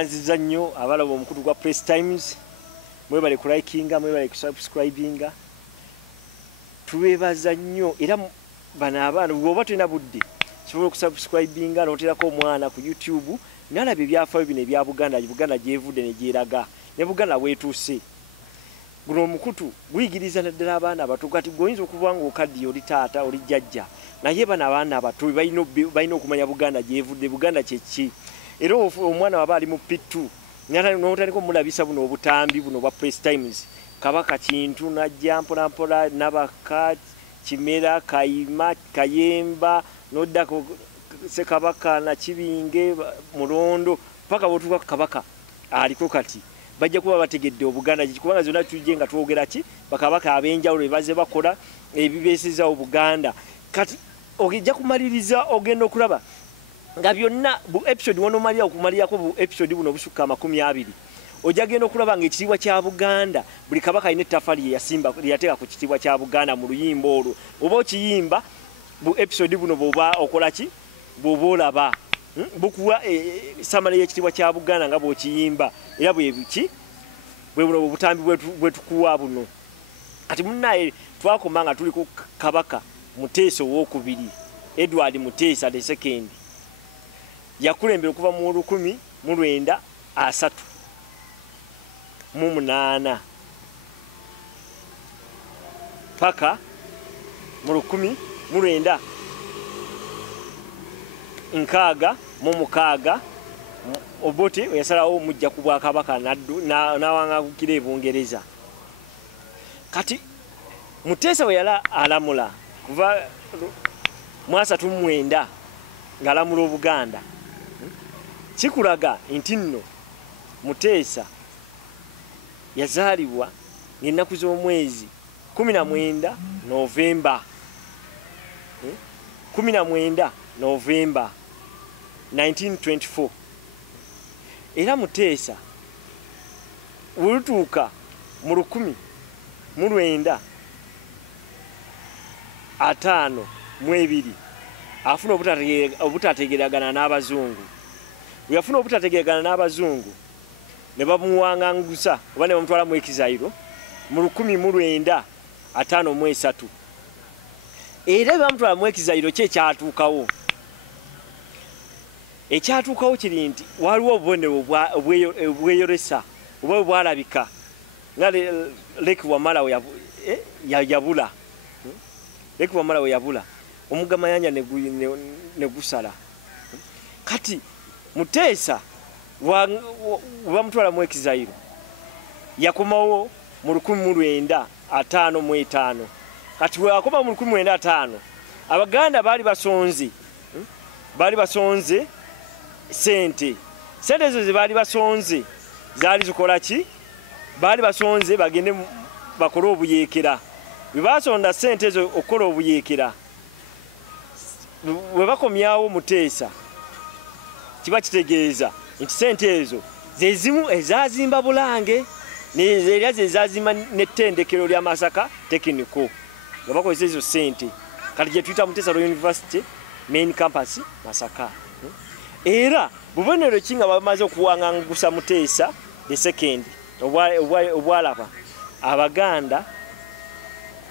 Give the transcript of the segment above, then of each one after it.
Nganziza nnyo abalaba omukulu gwa Press Times. Mwebale ku likinga, mwebale ku subscribinga. Tubebaza nnyo era bana abaana bwoba tulina budde. Sobola ku subscribinga n'oterako omwana ku YouTube. Nalabye byafaayo bino ebya Buganda gyevudde ne gyeraga. Ne Buganda weetuuse. Guno omukutu guyigiriza naddala abaana abato kati goyinza okuba nga okaddiye oli taata oli jjajja. Naye bana abaana abato balina okumanya Buganda gyevudde, Buganda kye ki. Era omwana waba ali mu pittu n'otandika omulabisa buno obutambi buno bwa Press Times. Kabaka Kintu najja mpolampola Nabaka Kimera Kayima Kayemba n'oddako Ssekabaka na Kibinge Mulondo paka botuka Kabaka aliko kati bajja kuba bategedde Obuganda kubanga zonna tujje nga twogera ki bakabaka abenjawulo baze bakola ebibeeseza Obuganda kati ogejja kumaliriza ogenda okulaba nga byonna bu episode wanomalira okumalirako bu episode buno busukka 20 ojja genda okulaba nga ekitiibwa kya Buganda buli kabaka alina ettafali yasimba yateeka ku kitiibwa kya Buganda mu luyimba olwo oba okiyimba bu episode buno bwoba okola ki bwoba olaba bukuwa samale y'ekitiibwa kya Buganda nga bw'okiyimba era bwebiki bwe buno obutambi bwetukuwa buno kati munnaye twakoma nga tuli ku kabaka Muteesa owookubiri Edward Muteesa the second yakulembera okuva mu 1938 paka mu 1906 Obote yasalawo mujja ku Bwakabaka n'awanga kukira e Bungereza. Kati Muteesa we yala alamula kuva mwasa tumwenda ngalamula Obuganda. Kikulaga nti nno Muteesa yazaalibwa ng'ennaku z'omwezi 19 Novemba 19 Novemba 1924 era Muteesa ulutuuka mu 1952 afuna obutategeragana n'Abazungu. Bwe yafuna obutategeragana n'Abazungu ne bamuwangangusa oba ne bamutwala mu Exile mu 1953 era bamutwala mu Exile kye kyatuukawo. Ekyatuukawo kiri nti waliwo obubonero obweyolesa oba bwalabika nga Lake Wamala yabula Lake Wamala yabula omugamayanja ne gusala kati Muteesa bamutwala mu Exile yakomawo mu 1955 kati bwe akoma mu 1955 Abaganda baali basonze sente ezo ze baali basonze zaali zikola ki baali basonze bagende bakole obuyeekera bwe basonda sente ezo okukola obuyeekera bwe bakomyawo Muteesa kiba kitegeeza nti sente ezo zezimu ezazimba Bulange era zezazimba n'ettendekero lya Masaka Technical nga bakozesa ezo sente kati gye tuyita Muteesa University main campus Masaka. Era bubonero kinga bamaze okuwangangusa Muteesa the second obwalaba Abaganda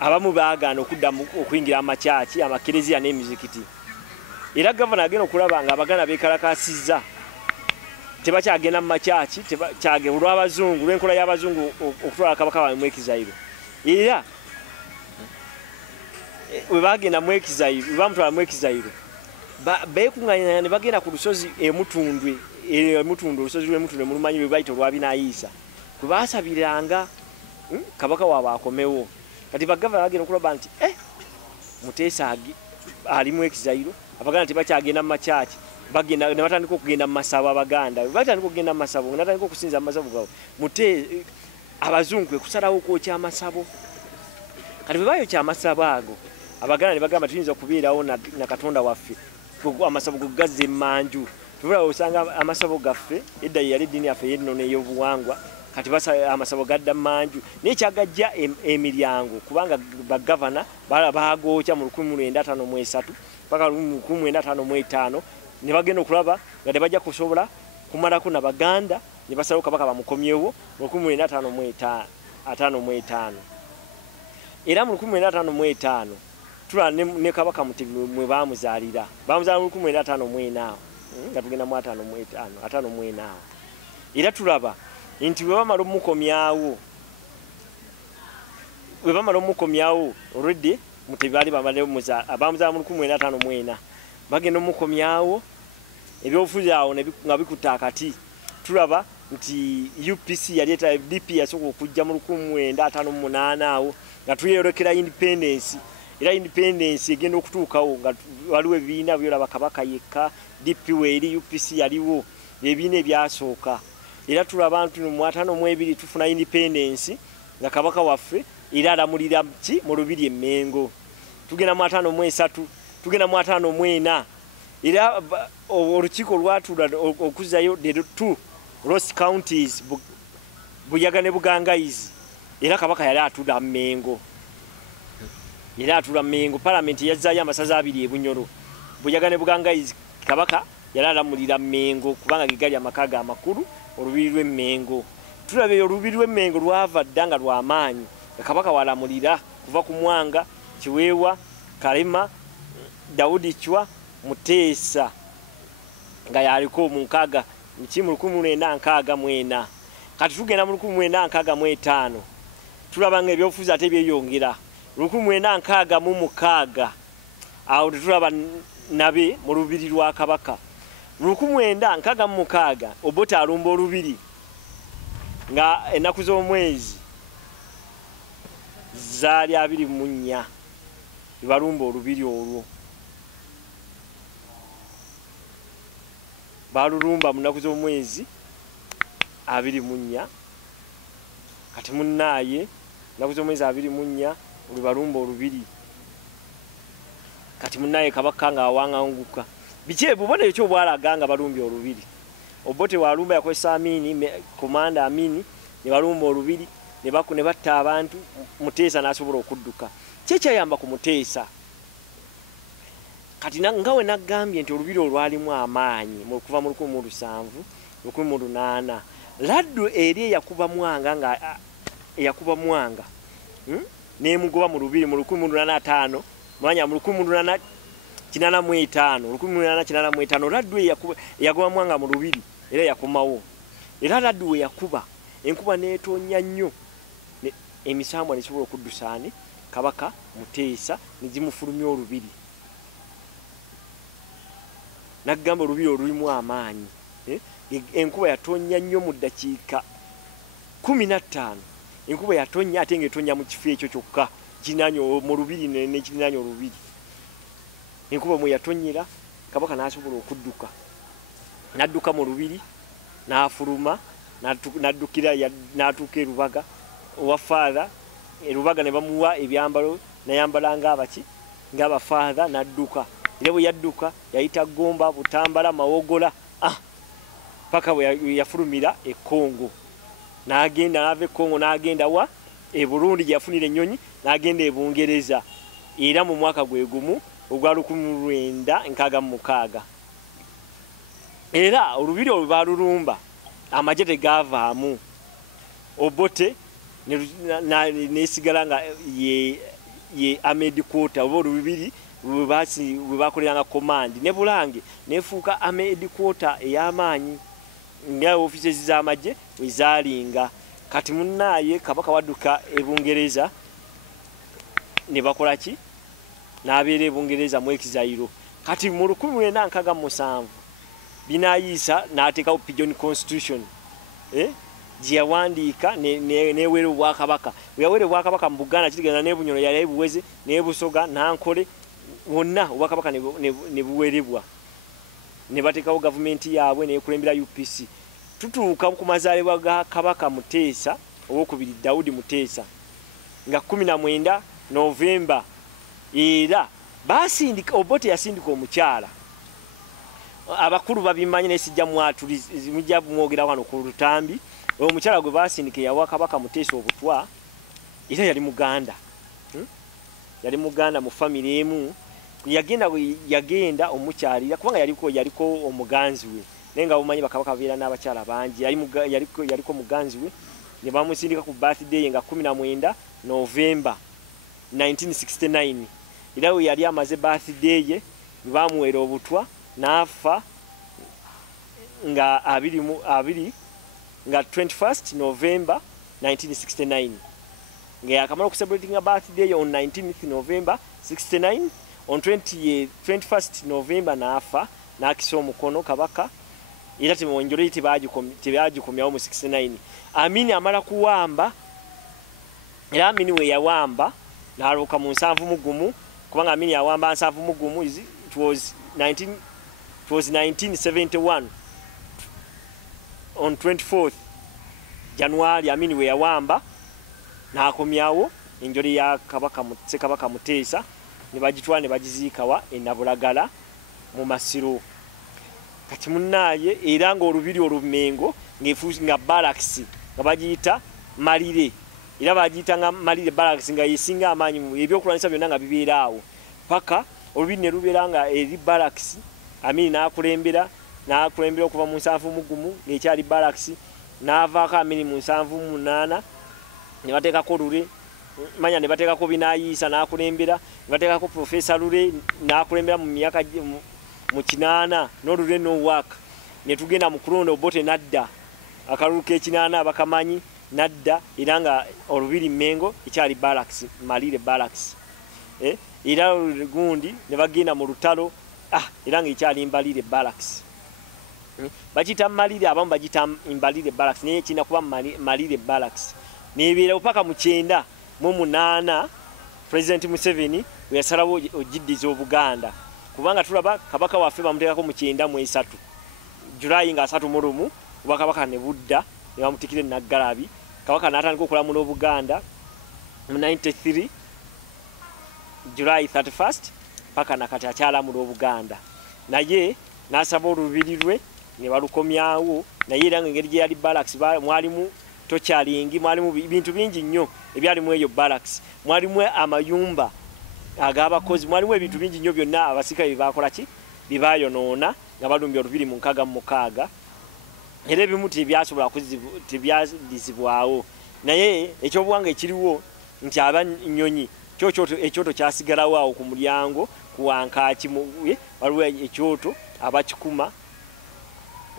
abamu baagana okuddamu okuyingira amakyaki amakereziya n'emizikiti. Era gavana agenda okulaba nga Abaganda beekalakasizza tebakyagenda mu makyaki tebakyagenda olw'Abazungu lw'enkola y'Abazungu okutwala Kabaka waabwe mu Exile. Era we bagenda mu Exile we bamutwala mu Exile beekunganya ne bagenda ku lusozi Emutundwe olusozi lw'Emutundwe mulumanyi lwe bayita olwabinaayisa kwe baasabiranga Kabaka waabwe akomewo. Kati bagavana bagenda okulaba nti Muteesa ali mu Exile Abaganda tebakyagenda mu makyaki bagenda ne batandika okugenda mu masabo Abaganda batandika okugenda mu masabo natandika okusinza mu masabo gaabwe Abazungu kwe kusalawo okwokya amasabo. Kati bwe bayokya amasabo ago Abaganda ne bagamba tuyinza okubeerawo na Katonda waffe amasabo gazze emmanju tubula osanga amasabo gaffe edda yali eddiini yaffe yenno n'ey'obuwangwa kati amasabo gadda mmanju n'ekyagajja emiryango kubanga bagavana baagokya mu 1953 paka 1955 ne bagenda okulaba nga tebajja kusobola kumalako na baganda ne basalawo kabaka bamukomyewo mu 1955 era mu 1955 tula ne kabaka Mutebi mwe bamuzaalira mu 1954 nga tugenda mu 55 era tulaba nti bwe bamala omukomyawo already Mutebi bali bamuzaala mu 1954 bagenda omukomyawo ebyobufuzi awo nga bikuta akati tulaba nti UPC yaleta DP yasooka okujja mu 1958 awo nga tuyerekera independence era independence egenda okutuukawo nga waliwo ebibiina byolaba kabaka yekka DP weeri UPC yaliwo ebibiina ebyasooka era tulaba abantu mu 1952 tufuna independence nga kabaka waffe era alamulira ki mu Lubiri Emmengo tugenda mu 1953 tugenda mu 1954 era olukiiko lwatula okuzayo the two Lost counties Buyaga ne Bugangayizi era kabaka yali atula Mmengo parliament yazzayo amasaza abiri ebunyoro Buyaga ne Bugangayizi kabaka yali alamulira Mmengo kubanga gigali amakaga amakulu olubiri lw'Emmengo tulabe olubiri lw'Emmengo lwava ddanga lw'amaanyi kabaka walamulira kuva ku Mwanga Kiweewa Kalema Daudi Chwa Muteesa nga yaliko mu nkaga mu 1964 kati tugenda mu 1965 tulaba nga ebyobufuzi ate byeyongera 1966 awo tulaba nabe mu lubiri lwa kabaka 1966 Obote alumba olubiri nga ennaku z'omwezi zaali 24 balumba olubiri olwo balulumba mu nnaku z'omwezi 24 kati munnaye nnaku z'omwezi 24 balumba olubiri kati munnaye kabaka nga awanganguka biki bubone ekyo bwalaga nga balumbi olubiri Obote walumba yakozesa Amini komanda Amini ne balumba olubiri ne batta abantu Muteesa n'asobola okudduka kyeyamba ku Muteesa kati ngawe nagambye nti olubiri olwalimu amaanyi kuva mu 1700 18 laddu eri yakuba Mwanga nemugoba mu lubiri mu 1805 mwanya mu 1895 laddu yagoba Mwanga mu lubiri era yakomawo era laddu we yakuba enkuba netonya nnyo emisambwa nesobola okuddusaani kabaka Muteesa nezimufulumya olubiri nagamba olubiri olulimu amaanyi enkuba yatonya nnyo mu ddakiika 15 enkuba yatonya ate ng'etonya mu kifo ekyo kyokka kinanyo mu lubiri nekirinanya olubiri enkuba mwe yatonyera kabaka n'asobola okudduka n'adduka mu lubiri n'afuluma n'atuuka erubaga owafaada erubaga ne bamuwa ebyambalo nayambala ng'abafaada n'adduka era bwe yadduka yayita Gomba Butambala Mawogola paka bwe yafulumira e Congo n'agenda n'ava e Congo n'agenda wa e Burundi yafunira ennyonyi n'agenda e Bungereza era mu mwaka gwe gumu ogwa 1966 era olubiri olubalulumba amagye tegavaamu Obote nesigala nga ye Ahmed Quota oba olubiri bwe bakoleranga command ne Bulange nefuuka Ahmed Quota ey'amaanyi nga offices z'amagye wezalinga kati munnaye kabaka wadduka e Bungereza ne bakola ki n'abeera e Bungereza mu exile kati mu 1967 binayiisa n'ateekawo Pigeon Constitution gyeyawandiika neweera obwakabaka weyaweera obwakabaka mu Buganda kitegeza n'Ebunyono yali Buweze n'Ebusoga Nankole wonna obwakabaka ne buweerebwa ne bateekawo gavumenti yaabwe nekulembera UPC tutuuka ku mazaalibwa ga kabaka Muteesa owokubiri Daudi Muteesa nga 19 Novemba era basindika Obote yasindika omukyala abakulu babimanyi nesijja mwatulizi mujja mwogera wano ku Lutambi omukyala gwe basindika yawa kabaka Muteesa obutwa era yali Muganda mu family emu yagenda omukyalira kubanga yaliko omuganzi we nenga umanyi bakabaka babeera n'abakyala bangi yaliko muganzi we ne bamusindika ku birthday nga 19 November 1969 era we yali amaze birthday ye bamuwera obutwa n'afa nga 20 nga 21st November 1969 nga yakamala ku celebrating a birthday on 19th November 69 on 21st November n'afa n'akisa omukono kabaka era temonjole tebagikomyawo mu 69 Amini amala kuwamba era Amini we yawamba n'aluka mu 7 kubanga Amini yawamba 7 it was 1971 on 24th January Amini we yawamba n'akomyawo enjole ya kabaka Muteesa ne bagitwala ne bagiziikawa enabulagala mu Masiro kati munnaye era nga olubiri olumengo ngefuusi nga barracks nga bagiyita Malire era bagiyita nga Malire barracks nga yisinga amaanyi mu ebyokulwanyisa byonna nga bibeera awo paka olubiri ne lubeera nga eri barracks Amini n'akulembera okuva mu 7 ng'ekyali barracks n'avaako Amini mu 7 ne bateekako Lule manya ne bateekako Binayiisa n'akulembera ne bateekako Professor Lule n'akulembera mu myaka mu 8 n'Olule n'owaka ne tugenda mu kulonda Obote nadda akalulu k'ekinaana bakamanyi nadda era nga olubiri Mengo ekyali barracks Malire barracks era gundi ne bagenda mu lutalo era nga ekyali Mbalire barracks bagita Malire abamu bagita Mbalire barracks naye kina kuba Malire barracks nebeera paka mu 98 President Museveni we yasalawo ojiddiza Obuganda kubanga tulaba kabaka waffe bamuteekako mu 93 July nga 3 kuba kabaka ne budda ne bamutikire Naggalabi kabaka n'atandika okulamula Obuganda mu 93 July 31st paka nakati akyalamula Obuganda naye n'asaba olubiri lwe ne balukomyawo naye era ngeri gye yali barracks mwalimu tochalingi mwalimu bintu bingi nnyo ebyalimu eyo barracks mwalimu amayumba agabakozi mwalimu ebintu bingi nnyo byonna abasika bibakola ki bibayonoona nga balumbye olubiri mu 6 era ebimu tebyasobola tebyadizibwawo naye ekyobuwanga ekiriwo nti abanyonyi ekyoto kyasigalawo awo ku mulyango kuwankaki waliwo ekyoto abakikuma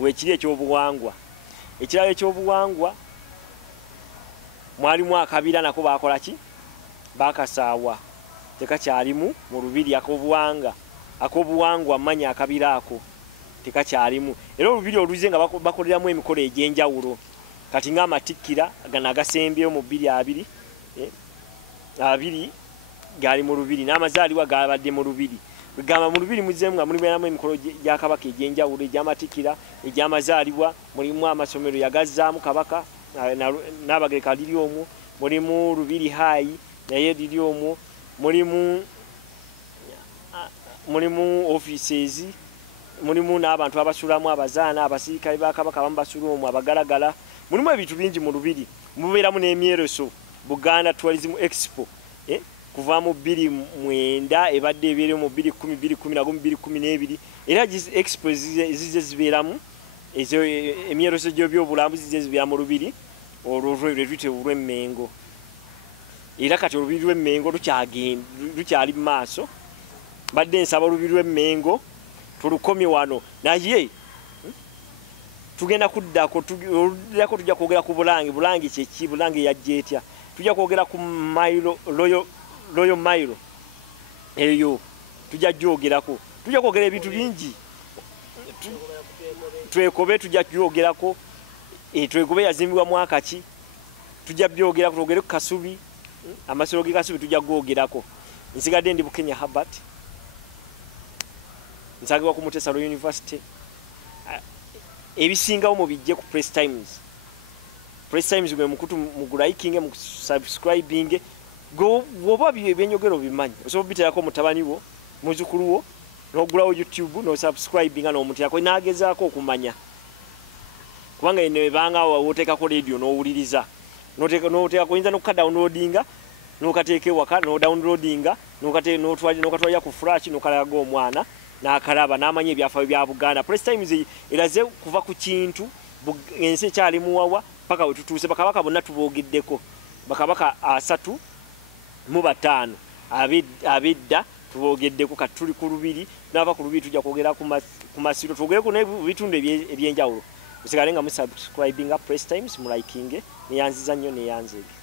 wekiri ekyobuwangwa ekirala ekyobuwangwa mwalimu akabira nako bakola ki bakasaawa tekakyalimu mu lubiri akobuwangwa manya akabira ako tekakyalimu era olubiri oluze nga bakoleramu emikolo egy'enjawulo kati nga amatikkira gana agasembyeyo mu 2 abiri gali mu lubiri n'amazaalibwa gabadde mu lubiri bigamba mu lubiri muzeemu nga mulimu emikolo gya kabaka egy'enjawulo egy'amatikkira egy'amazaalibwa mulimu amasomero yagazzaamu kabaka n'abagereka liri omwo mulimu lubiri hayi naye liri omwo mulimu offices mulimu n'abantu abasulamu abazaana abasirikale ba kabaka abamu basula omwo abagalagala mulimu ebintu bingi mu lubiri mubeeramu n'emyeroso Buganda Tourism Expo kuva mu 2009 ebadde ebeere mu 2010 2012 era expo zize zibeeramu ezo emyeroso gy'obyobulambuzi zize zibeera mu lubiri olw'olwete olw'Emmengo era kati olubiri lw'Emmengo lukyali mu maaso badde nsaba olubiri lw'Emmengo tulukomye wano naye tugenda kuddako tujja kwogera ku Bulange kyeki Bulange yajja etya tujja kwogera ku Royal Milo eyo tujja gyogerako tujja kwogera ebintu bingi twekobe tujja gyogerako twekobe yazimbibwa mwaka ki tujja byogerako twogere ku Kasubi amasiro ge Kasubi tujja gwogerako nsigadde ndi Bukenya Herbert nsagibwa ku Mutesa University ebisingawo mu bijje ku Press Times gwe mukutu mugulaikinge mu subscribing goba byenyogero bimanyi osobola biterako mutabani wo muzukulu wo n'ogulawo YouTube no subscribing n'omuntu yako nagezaako okumanya kubanga ene banga woteekako radio n'owuliriza n'oteekako oyinza n'okukadownloadinga n'okateeka ewaka n'odownloadinga n'okatwalira ku flash n'okalaga omwana n'akalaba n'amanya ebyafaayo bya Buganda. Press Times eraze kuva ku kintu ensi ekyali muwawa paka we tutuuse bakabaka bonna tuboogeddeko bakabaka 35 abedda tuboogeddeko kati tuli ku lubiri n'ava ku lubiri tujja kwogera ku masiro twogere ku n'ebitundu ebyenjawulo musigale nga musubscribinga Press Times mulikinge neyanziza nnyo neyanzeege